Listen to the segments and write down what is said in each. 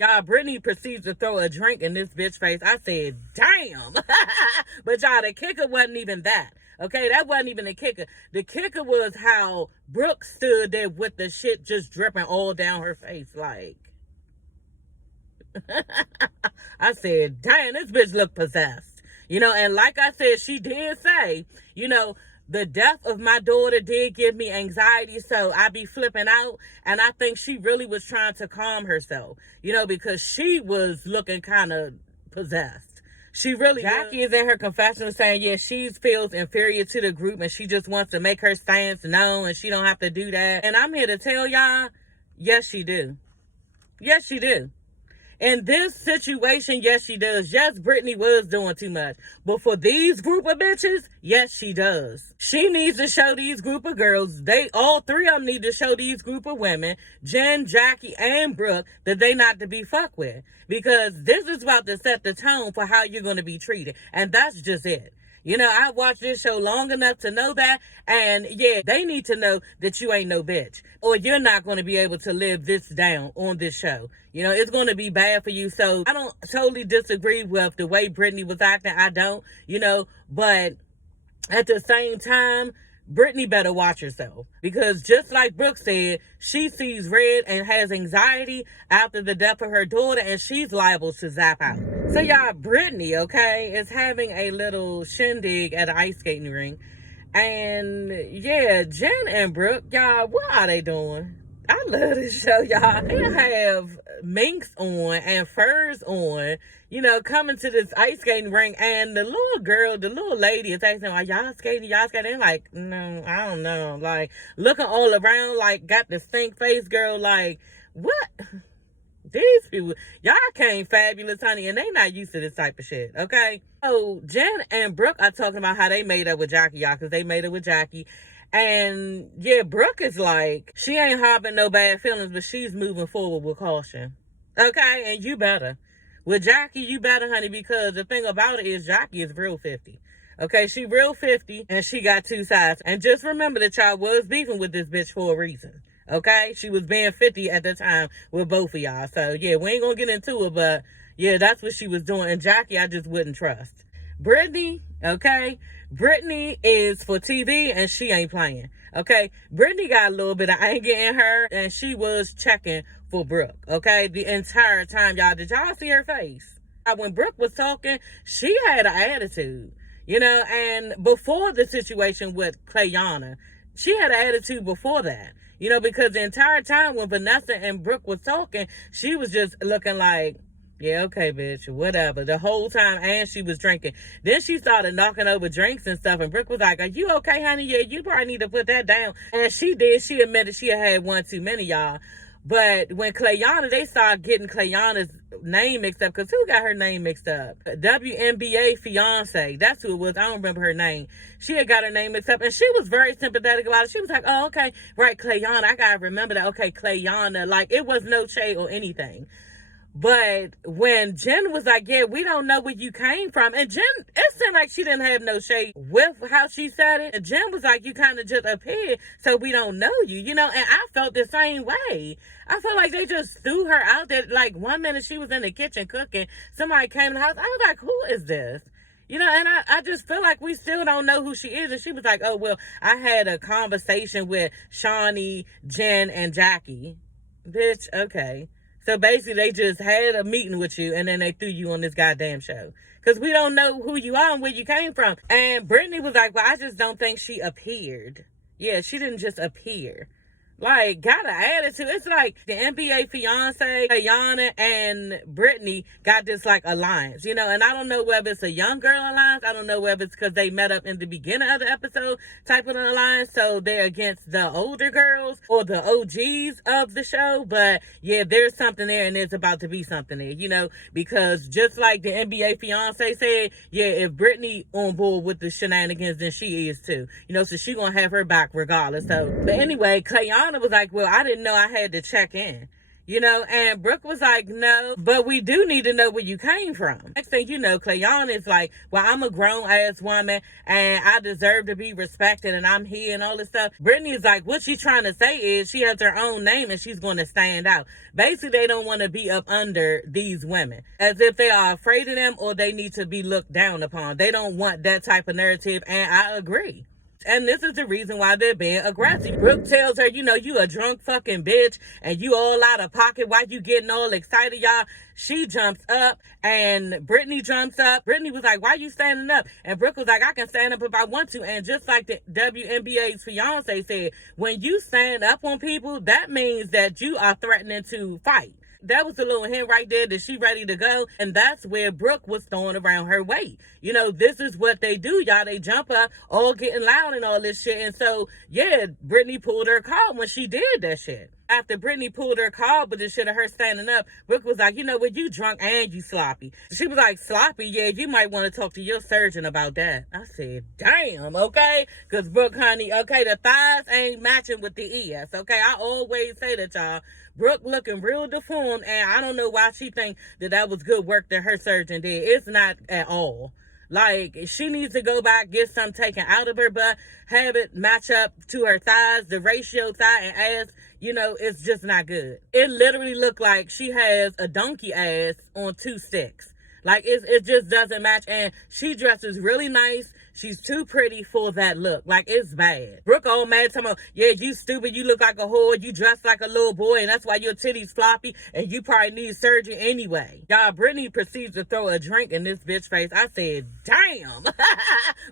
Y'all, Brittany proceeds to throw a drink in this bitch face. I said, damn. But y'all, the kicker wasn't even that. Okay, that wasn't even the kicker. The kicker was how Brooke stood there with the shit just dripping all down her face. Like, I said, damn, this bitch look possessed. And like I said, she did say, the death of my daughter did give me anxiety, so I be flipping out. And I think she really was trying to calm herself, because she was looking kind of possessed. She really Jackie is in her confessional saying, yeah, she feels inferior to the group and she just wants to make her stance known and she don't have to do that. And I'm here to tell y'all, yes, she do. Yes, she do. In this situation, yes, she does. Yes, Brittany was doing too much. But for these group of bitches, yes, she does. She needs to show these group of girls, all three of them need to show these group of women, Jen, Jackie, and Brooke, that they not to be fucked with. Because this is about to set the tone for how you're going to be treated. And that's just it. I watched this show long enough to know that. And yeah, they need to know that you ain't no bitch. Or you're not going to be able to live this down on this show. It's going to be bad for you. So I don't totally disagree with the way Brittany was acting. I don't, but at the same time, Brittany better watch herself. Because just like Brooke said, she sees red and has anxiety after the death of her daughter, and she's liable to zap out. So y'all, Brittany, okay, is having a little shindig at an ice skating rink. And yeah, Jen and Brooke, y'all, what are they doing? I love this show, y'all. They have minks on and furs on, coming to this ice skating rink. And the little lady is asking, are y'all skating? They're like, no, I don't know. Like, looking all around, like, got the stink face girl, like, what? These people, y'all came fabulous, honey, and they not used to this type of shit, okay? So, Jen and Brooke are talking about how they made up with Jackie, y'all, because they made up with Jackie. And, yeah, Brooke is like, she ain't harboring no bad feelings, but she's moving forward with caution, okay? And you better. With Jackie, you better, honey, because the thing about it is Jackie is real 50. Okay, she real 50, and she got two sides. And just remember that y'all was beefing with this bitch for a reason. Okay, she was being 50 at the time with both of y'all. So, yeah, we ain't gonna get into it, but, yeah, that's what she was doing. And Jackie, I just wouldn't trust. Brittany, okay? Brittany is for TV, and she ain't playing, okay? Brittany got a little bit of anger in her, and she was checking for Brooke, okay? The entire time, y'all. Did y'all see her face? When Brooke was talking, she had an attitude, and before the situation with Clayana, she had an attitude before that. Because the entire time when Vanessa and Brooke was talking, she was just looking like, yeah, okay, bitch, whatever. The whole time, and she was drinking. Then she started knocking over drinks and stuff, and Brooke was like, are you okay, honey? Yeah, you probably need to put that down. And she did. She admitted she had one too many, y'all. But when they started getting Clayana's name mixed up, because who got her name mixed up? WNBA fiance. That's who it was. I don't remember her name. She had got her name mixed up, and she was very sympathetic about it. She was like, oh, okay, right, Clayana. I got to remember that. Okay, Clayana. Like, it was no shade or anything. But when Jen was like, yeah, we don't know where you came from. And Jen, it seemed like she didn't have no shade with how she said it. And Jen was like, you kind of just appeared, so we don't know you, And I felt the same way. I felt like they just threw her out there. Like, one minute she was in the kitchen cooking. Somebody came in the house. I was like, who is this? And I just feel like we still don't know who she is. And she was like, oh, well, I had a conversation with Shawnee, Jen, and Jackie. Bitch, okay. So basically, they just had a meeting with you, and then they threw you on this goddamn show. Because we don't know who you are and where you came from. And Brittany was like, well, I just don't think she appeared. Yeah, she didn't just appear. Like, got an attitude. It's like the NBA fiance, Ayana, and Brittany got this, like, alliance, And I don't know whether it's a young girl alliance. I don't know whether it's because they met up in the beginning of the episode type of an alliance. So they're against the older girls or the OGs of the show. But, yeah, there's something there, and there's about to be something there, Because just like the NBA fiance said, yeah, if Brittany on board with the shenanigans, then she is too. So she gonna have her back regardless. So, but anyway, Clayana was like, well, I didn't know I had to check in. and Brooke was like, no, but we do need to know where you came from. Next thing you know, Cleon is like, well, I'm a grown-ass woman, and I deserve to be respected, and I'm here, and all this stuff. Brittany is like, what she's trying to say is she has her own name, and she's going to stand out. Basically, they don't want to be up under these women, as if they are afraid of them, or they need to be looked down upon. They don't want that type of narrative, and I agree. And this is the reason why they're being aggressive. Brooke tells her, you a drunk fucking bitch and you all out of pocket. Why you getting all excited, y'all? She jumps up and Brittany jumps up. Brittany was like, why you standing up? And Brooke was like, I can stand up if I want to. And just like the WNBA's fiance said, when you stand up on people, that means that you are threatening to fight. That was a little hint right there that she ready to go. And that's where Brooke was throwing around her weight. This is what they do, y'all. They jump up, all getting loud and all this shit. And so, yeah, Brittany pulled her card when she did that shit. After Brittany pulled her card with the shit of her standing up, Brooke was like, what, you drunk and you sloppy. She was like, sloppy? Yeah, you might want to talk to your surgeon about that. I said, damn, okay? Because Brooke, honey, okay, the thighs ain't matching with the ES, okay? I always say that, y'all. Brooke looking real deformed, and I don't know why she think that was good work that her surgeon did. It's not at all. Like, she needs to go back, get some taken out of her butt, have it match up to her thighs, the ratio thigh and ass, it's just not good. It literally looked like she has a donkey ass on two sticks. Like, it just doesn't match, and she dresses really nice. She's too pretty for that look. Like, it's bad. Brooke all mad, talking about, yeah, you stupid, you look like a whore, you dress like a little boy, and that's why your titties floppy, and you probably need surgery anyway. Y'all, Brittany proceeds to throw a drink in this bitch face. I said, damn.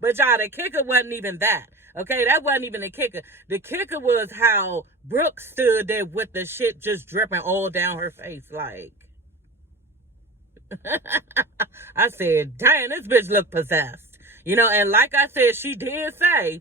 But y'all, the kicker wasn't even that. Okay, that wasn't even the kicker. The kicker was how Brooke stood there with the shit just dripping all down her face, like. I said, damn, this bitch look possessed. And like I said, she did say,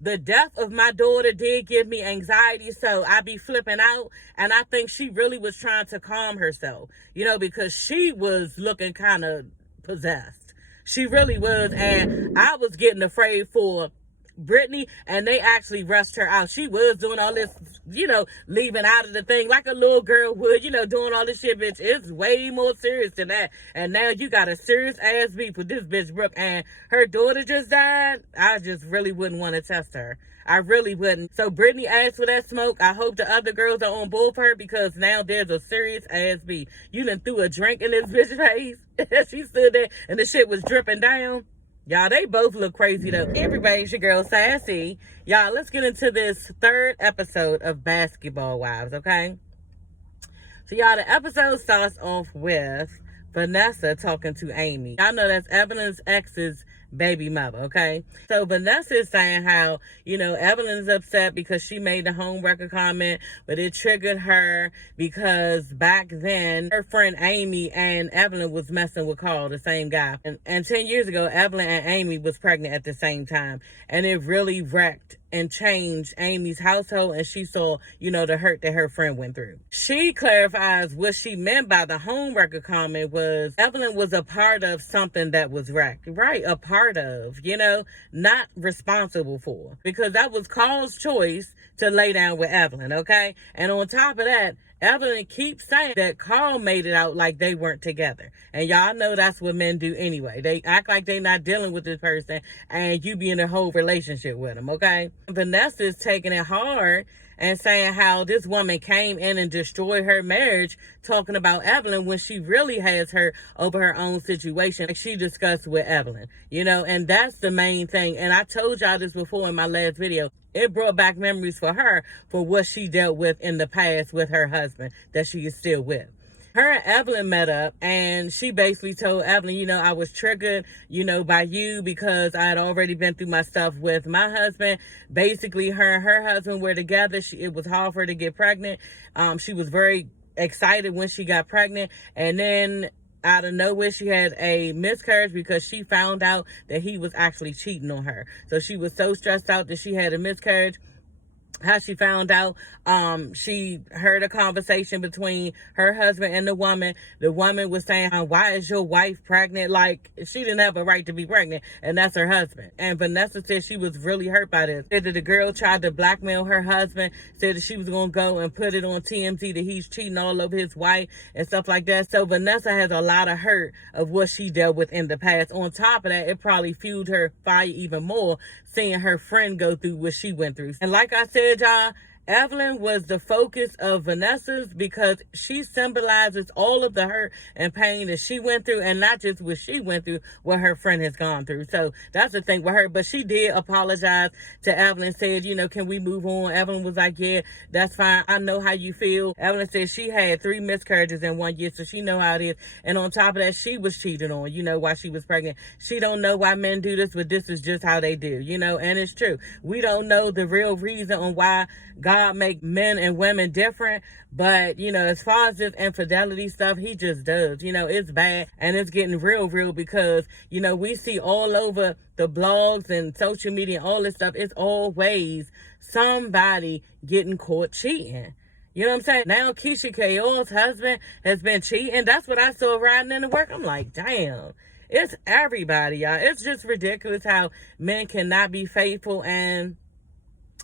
the death of my daughter did give me anxiety, so I be flipping out. And I think she really was trying to calm herself, because she was looking kind of possessed. She really was. And I was getting afraid for Brittany, and they actually rushed her out. She was doing all this, leaving out of the thing like a little girl would, doing all this shit, bitch. It's way more serious than that. And now you got a serious ass beef with this bitch, Brooke, and her daughter just died. I just really wouldn't want to test her. I really wouldn't. So Brittany asked for that smoke. I hope the other girls are on board for her, because now there's a serious ass beef. You done threw a drink in this bitch's face. She stood there and the shit was dripping down. Y'all, they both look crazy though. Everybody, it's your girl Sassy. Y'all, let's get into this third episode of Basketball Wives, okay? So y'all, the episode starts off with Vanessa talking to Amy. Y'all know that's Evelyn's ex's baby mother, okay? So Vanessa is saying how, Evelyn's upset because she made the homewrecker comment, but it triggered her because back then her friend Amy and Evelyn was messing with Carl, the same guy. And 10 years ago, Evelyn and Amy was pregnant at the same time. And it really wrecked and changed Amy's household, and she saw, the hurt that her friend went through. She clarifies what she meant by the homewrecker comment was Evelyn was a part of something that was wrecked. Right, a part of, not responsible for. Because that was Carl's choice to lay down with Evelyn, okay? And on top of that, Evelyn keeps saying that Carl made it out like they weren't together. And y'all know that's what men do anyway. They act like they're not dealing with this person and you be in a whole relationship with them, okay? Vanessa's taking it hard and saying how this woman came in and destroyed her marriage, talking about Evelyn when she really has her over her own situation, like she discussed with Evelyn, and that's the main thing. And I told y'all this before in my last video. It brought back memories for her for what she dealt with in the past with her husband that she is still with. Her and Evelyn met up, and she basically told Evelyn, I was triggered, by you because I had already been through my stuff with my husband. Basically, her and her husband were together. It was hard for her to get pregnant. She was very excited when she got pregnant, and then out of nowhere, she had a miscarriage because she found out that he was actually cheating on her. So she was so stressed out that she had a miscarriage. how she found out. She heard a conversation between her husband and the woman. The woman was saying, why is your wife pregnant? Like, she didn't have a right to be pregnant, and that's her husband. And Vanessa said she was really hurt by this. Said that the girl tried to blackmail her husband, said that she was going to go and put it on TMZ that he's cheating all over his wife and stuff like that. So Vanessa has a lot of hurt of what she dealt with in the past. On top of that, it probably fueled her fire even more, seeing her friend go through what she went through. And like I said, y'all, Evelyn was the focus of Vanessa's because she symbolizes all of the hurt and pain that she went through, and not just what she went through, what her friend has gone through. So that's the thing with her. But she did apologize to Evelyn, said, can we move on? Evelyn was like, yeah, that's fine. I know how you feel. Evelyn said she had 3 miscarriages in 1 year, so she know how it is. And on top of that, she was cheated on, while she was pregnant. She don't know why men do this, but this is just how they do, and it's true. We don't know the real reason on why God make men and women different, but as far as this infidelity stuff, he just does. It's bad, and it's getting real because we see all over the blogs and social media and all this stuff, it's always somebody getting caught cheating. You know what I'm saying? Now Keisha Kayo's husband has been cheating. That's what I saw riding into work. I'm like, damn. It's everybody, y'all. It's just ridiculous how men cannot be faithful, and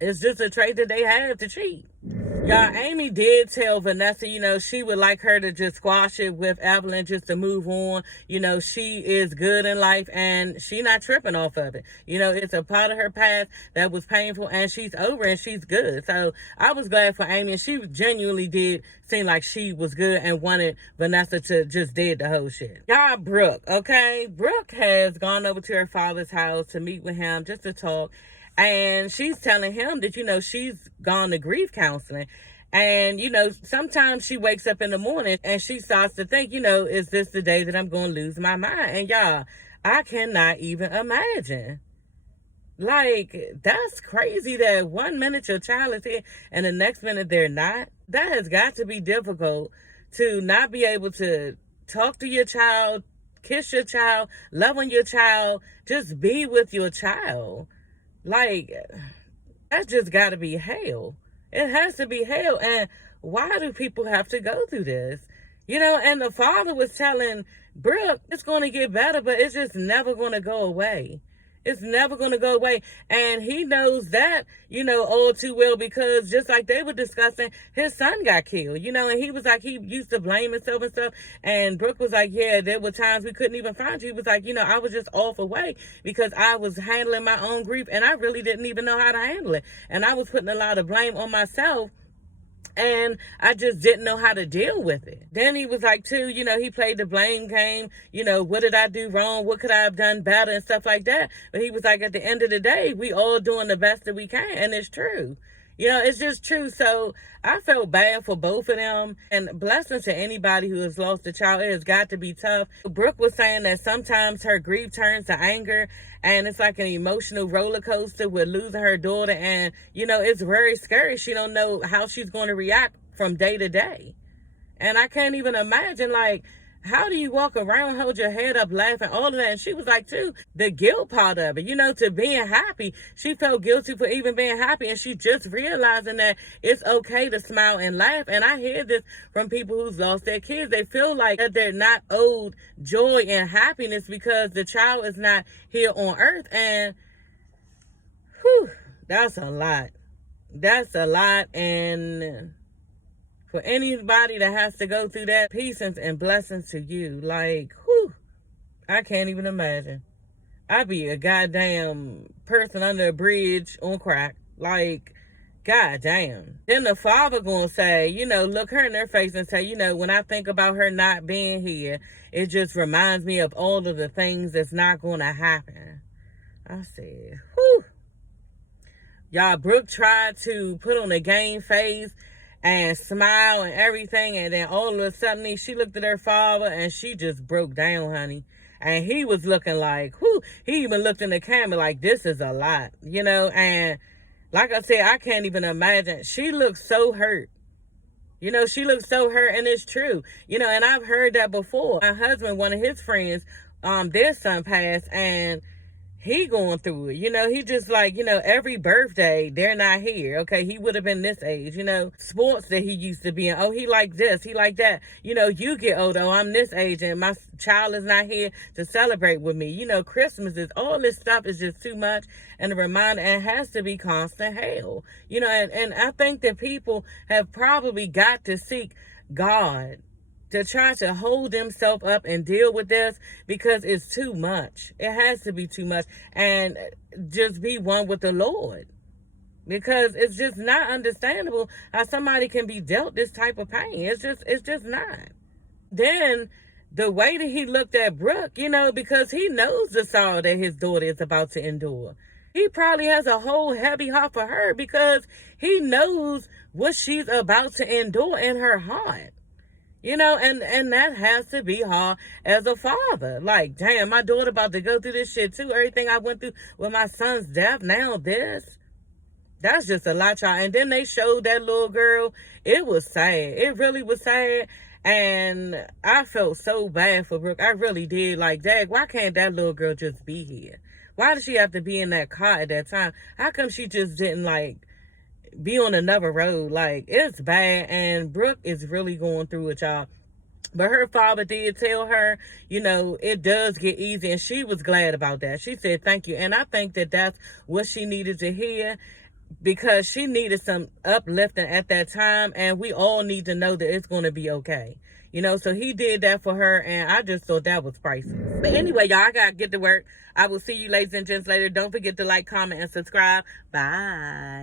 it's just a trait that they have to cheat. Y'all, Amy did tell Vanessa, she would like her to just squash it with Evelyn just to move on. She is good in life and she not tripping off of it. It's a part of her past that was painful and she's over and she's good. So I was glad for Amy, and she genuinely did seem like she was good and wanted Vanessa to just dead the whole shit. Y'all, Brooke, okay? Brooke has gone over to her father's house to meet with him just to talk. And she's telling him that, she's gone to grief counseling. And, sometimes she wakes up in the morning and she starts to think, is this the day that I'm going to lose my mind? And y'all, I cannot even imagine. Like, that's crazy that 1 minute your child is here and the next minute they're not. That has got to be difficult to not be able to talk to your child, kiss your child, love on your child, just be with your child. Like, that's just got to be hell. It has to be hell. And why do people have to go through this? And the father was telling Brooke, it's going to get better, but it's just never going to go away. It's never going to go away. And he knows that, all too well, because just like they were discussing, his son got killed, and he was like, he used to blame himself and stuff. And Brooke was like, yeah, there were times we couldn't even find you. He was like, I was just off away because I was handling my own grief and I really didn't even know how to handle it. And I was putting a lot of blame on myself. And I just didn't know how to deal with it. Then he was like, too, he played the blame game. What did I do wrong? What could I have done better and stuff like that? But he was like, at the end of the day, we all doing the best that we can. And it's true. It's just true. So I felt bad for both of them. And blessings to anybody who has lost a child. It has got to be tough. Brooke was saying that sometimes her grief turns to anger. And it's like an emotional roller coaster with losing her daughter. And, it's very scary. She don't know how she's going to react from day to day. And I can't even imagine, like, how do you walk around, hold your head up, laughing, all of that? And she was like, too, the guilt part of it, to being happy. She felt guilty for even being happy. And she just realizing that it's okay to smile and laugh. And I hear this from people who's lost their kids. They feel like that they're not owed joy and happiness because the child is not here on earth. And, whew, that's a lot. That's a lot. And for anybody that has to go through that, peace and blessings to you. Like, whew, I can't even imagine. I'd be a goddamn person under a bridge on crack. Like, goddamn. Then the father gonna say, look her in their face and say, when I think about her not being here, it just reminds me of all of the things that's not gonna happen. I said, whew. Y'all, Brooke tried to put on a game face and smile and everything, and then all of a sudden she looked at her father and she just broke down, honey. And he was looking like, whoo, he even looked in the camera like, this is a lot, and like I said, I can't even imagine. She looks so hurt. She looks so hurt, and it's true. And I've heard that before. My husband, one of his friends, their son passed, and he going through it. He just like, every birthday, they're not here. Okay, he would have been this age, sports that he used to be in. Oh, he like this, he like that. You get older, oh, I'm this age and my child is not here to celebrate with me. Christmas is, all this stuff is just too much. And a reminder, and it has to be constant hell. And I think that people have probably got to seek God to try to hold themselves up and deal with this, because it's too much. It has to be too much. And just be one with the Lord, because it's just not understandable how somebody can be dealt this type of pain. It's just not. Then the way that he looked at Brooke, because he knows the sorrow that his daughter is about to endure. He probably has a whole heavy heart for her, because he knows what she's about to endure in her heart. And that has to be hard as a father. Like, damn, my daughter about to go through this shit too. Everything I went through with my son's death, now this. That's just a lot, y'all. And then they showed that little girl. It was sad. It really was sad. And I felt so bad for Brooke. I really did. Like, dang, why can't that little girl just be here? Why did she have to be in that car at that time? How come she just didn't, like, be on another road? Like, it's bad, and Brooke is really going through it, y'all. But her father did tell her, it does get easy, and she was glad about that. She said thank you, and I think that that's what she needed to hear, because she needed some uplifting at that time, and we all need to know that it's going to be okay. So he did that for her, and I just thought that was priceless. But anyway, y'all, I gotta get to work. I will see you ladies and gents later. Don't forget to like, comment, and subscribe. Bye.